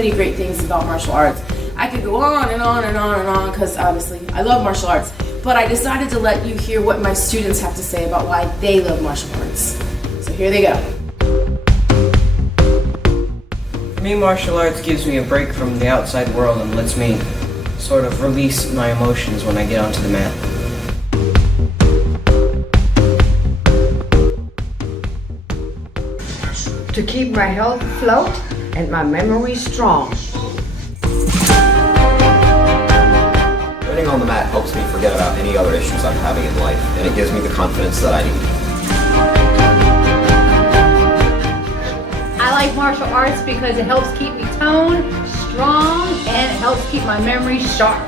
many great things about martial arts. I could go on and on and on and on because obviously I love martial arts, but I decided to let you hear what my students have to say about why they love martial arts. So here they go. For me, martial arts gives me a break from the outside world and lets me sort of release my emotions when I get onto the mat. To keep my health afloat and my memory strong. Getting on the mat helps me forget about any other issues I'm having in life, and it gives me the confidence that I need. I like martial arts because it helps keep me toned, strong, and it helps keep my memory sharp.